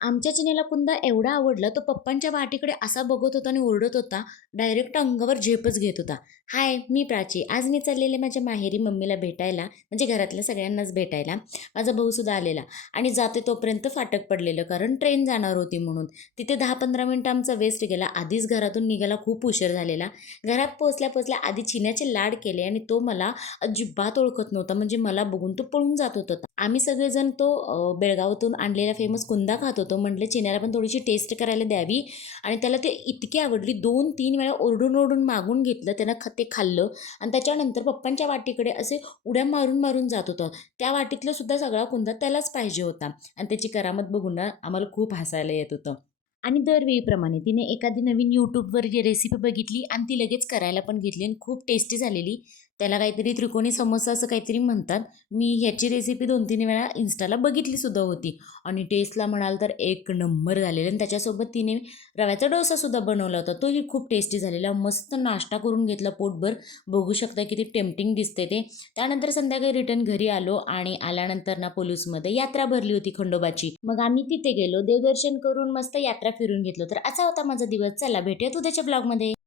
आमच्या चिन्याला कुंदा एवढा आवडला, तो पप्पांच्या वाटीकडे असा बघत होता आणि ओरडत होता, डायरेक्ट अंगावर झेपच घेत होता. "हाय, मी प्राची. आज मी चाललेले माझ्या माहेरी मम्मीला भेटायला, म्हणजे घरातल्या सगळ्यांनाच भेटायला. माझा भाऊसुद्धा आलेला आणि जाते तोपर्यंत फाटक पडलेलं, कारण ट्रेन जाणार होती म्हणून. तिथे 10-15 मिनिटं आमचा वेस्ट गेला. आधीच घरातून निघायला खूप उशीर झालेला. घरात पोहोचल्या-पोहोचल्या आधी चिन्याचे लाड केले आणि तो मला अजिबात ओळखत नव्हता. म्हणजे मला बघून तो पळून जात होता. आम्ही सगळेजण तो बेळगावातून आणलेला फेमस कुंदा खात होतो. म्हटलं चिन्याला पण थोडीशी टेस्ट करायला द्यावी आणि त्याला ते इतकी आवडली. 2-3 वेळा ओरडून-ओरडून मागून घेतलं. त्यानं ते खाल्लं आणि त्याच्यानंतर पप्पांच्या वाटीकडे असे उड्या मारून-मारून जात होतं. त्या वाटीतला सुद्धा सगळा कुंदा त्यालाच पाहिजे होता आणि त्याची करामत बघून ना आम्हाला खूप हसायला येत होतं. आणि दरवेळीप्रमाणे तिने एखादी नवीन YouTubeवर रेसिपी बघितली आणि ती लगेच करायला पण घेतली आणि खूप टेस्टी झालेली. त्याला काहीतरी त्रिकोणी समोसा असं काहीतरी म्हणतात. मी ह्याची रेसिपी 2-3 वेळा Instaला बघितलीसुद्धा होती आणि टेस्टला म्हणाल तर एक नंबर झालेलं आणि त्याच्यासोबत तिने रव्याचा डोसासुद्धा बनवला होता. तोही खूप टेस्टी झालेला. मस्त नाश्ता करून घेतला पोटभर. बघू शकता किती टेम्प्टिंग दिसते ते. त्यानंतर संध्याकाळी रिटर्न घरी आलो आणि आल्यानंतर ना पोलूसमध्ये यात्रा भरली होती खंडोबाची. मग आम्ही तिथे गेलो. देवदर्शन करून मस्त यात्रा फिरून घेतलं. तर असा होता माझा दिवस. चला भेटूयात उद्याच्या ब्लॉगमध्ये.